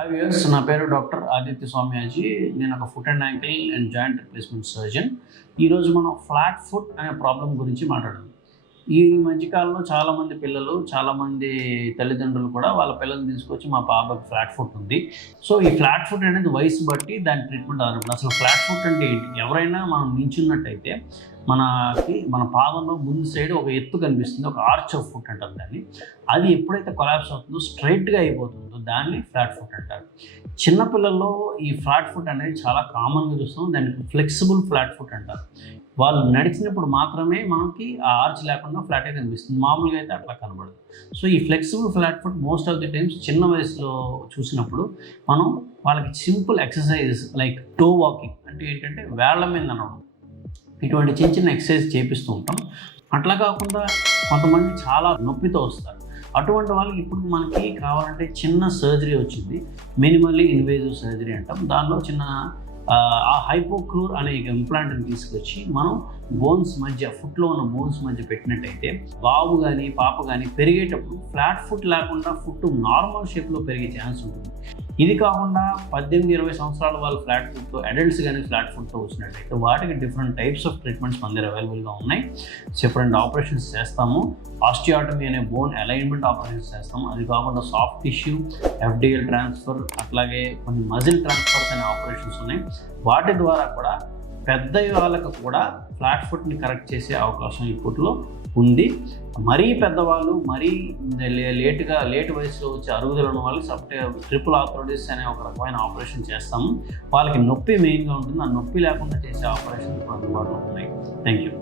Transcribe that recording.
Hi viewers, నా పేరు doctor Aditya స్వామియాజీ. నేను ఒక foot and ankle and joint replacement surgeon. ఈరోజు మనం ఫ్లాట్ ఫుట్ అనే ప్రాబ్లం గురించి మాట్లాడదాం. ఈ మధ్యకాలంలో చాలామంది పిల్లలు, చాలామంది తల్లిదండ్రులు కూడా వాళ్ళ పిల్లల్ని తీసుకొచ్చి మా పాపకి ఫ్లాట్ ఫుట్ ఉంది. సో ఈ ఫ్లాట్ ఫుట్ అనేది వయసు బట్టి దాని ట్రీట్మెంట్ ఆధారపడి. అసలు ఫ్లాట్ ఫుట్ అంటే ఏంటి? ఎవరైనా మనం నించున్నట్టయితే మన పాదంలో ముందు సైడ్ ఒక ఎత్తు కనిపిస్తుంది, ఒక ఆర్చ్ ఆఫ్ ఫుట్ అంటారు దాన్ని. అది ఎప్పుడైతే కొలాప్స్ అవుతుందో, స్ట్రైట్గా అయిపోతుందో దాన్ని ఫ్లాట్ ఫుట్ అంటారు. చిన్నపిల్లల్లో ఈ ఫ్లాట్ ఫుట్ అనేది చాలా కామన్గా చూస్తాం. దానికి ఫ్లెక్సిబుల్ ఫ్లాట్ ఫుట్ అంటారు. వాళ్ళు నడిచినప్పుడు మాత్రమే మనకి ఆ ఆర్చ్ లేకుండా ఫ్లాట్గా కనిపిస్తుంది, మామూలుగా అయితే అట్లా కనబడదు. సో ఈ flexible flat foot most of the times చిన్న వయసులో చూసినప్పుడు మనం వాళ్ళకి simple exercise like toe walking అంటే ఏంటంటే వేళ్ల మీద నడవడం, ఇటువంటి చిన్న చిన్న ఎక్సర్సైజ్ చేపిస్తూ ఉంటాం. అట్లా కాకుండా కొంతమంది చాలా నొప్పితో వస్తారు. అటువంటి వాళ్ళకి ఇప్పుడు మనకి కావాలంటే చిన్న సర్జరీ వచ్చింది, మినిమల్లీ ఇన్వేజివ్ సర్జరీ అంటాం. దానిలో చిన్న ఆ హైపోక్రూర్ అనే ఇంప్లాంట్ని తీసుకొచ్చి మనం బోన్స్ మధ్య, ఫుట్లో ఉన్న బోన్స్ మధ్య పెట్టినట్టయితే బాబు కానీ పాప కానీ పెరిగేటప్పుడు ఫ్లాట్ ఫుట్ లేకుండా ఫుట్ నార్మల్ షేప్లో పెరిగే ఛాన్స్ ఉంటుంది. ఇది కాకుండా 18-20 సంవత్సరాల వాళ్ళు ఫ్లాట్ ఫుట్తో, అడల్ట్స్ కానీ ఫ్లాట్ ఫుట్తో వచ్చినట్టయితే వాటికి డిఫరెంట్ టైప్స్ ఆఫ్ ట్రీట్మెంట్స్ మన దగ్గర అవైలబుల్గా ఉన్నాయి. సెపరేట్ ఆపరేషన్స్ చేస్తాము. ఆస్టియాటమీ అనే బోన్ అలైన్మెంట్ ఆపరేషన్స్ చేస్తాము. అది కాకుండా సాఫ్ట్ టిష్యూ, ఎఫ్డిఎల్ ట్రాన్స్ఫర్, అట్లాగే కొన్ని మజిల్ ట్రాన్స్ఫర్స్ అనే ఆపరేషన్స్ ఉన్నాయి. వాటి ద్వారా కూడా పెద్ద వాళ్ళకు కూడా ఫ్లాట్ ఫుట్ని కరెక్ట్ చేసే అవకాశం ఇప్పట్లో ఉంది. మరీ పెద్దవాళ్ళు, మరీ లేట్ వయసులో వచ్చే అరుగుదల ఉన్న వాళ్ళకి ట్రిపుల్ ఆర్థరైటిస్ అనే ఒక రకమైన ఆపరేషన్ చేస్తాము. వాళ్ళకి నొప్పి మెయిన్గా ఉంటుంది. ఆ నొప్పి లేకుండా చేసే ఆపరేషన్ ఇప్పుడు అందుబాటులో ఉన్నాయి. Thank you.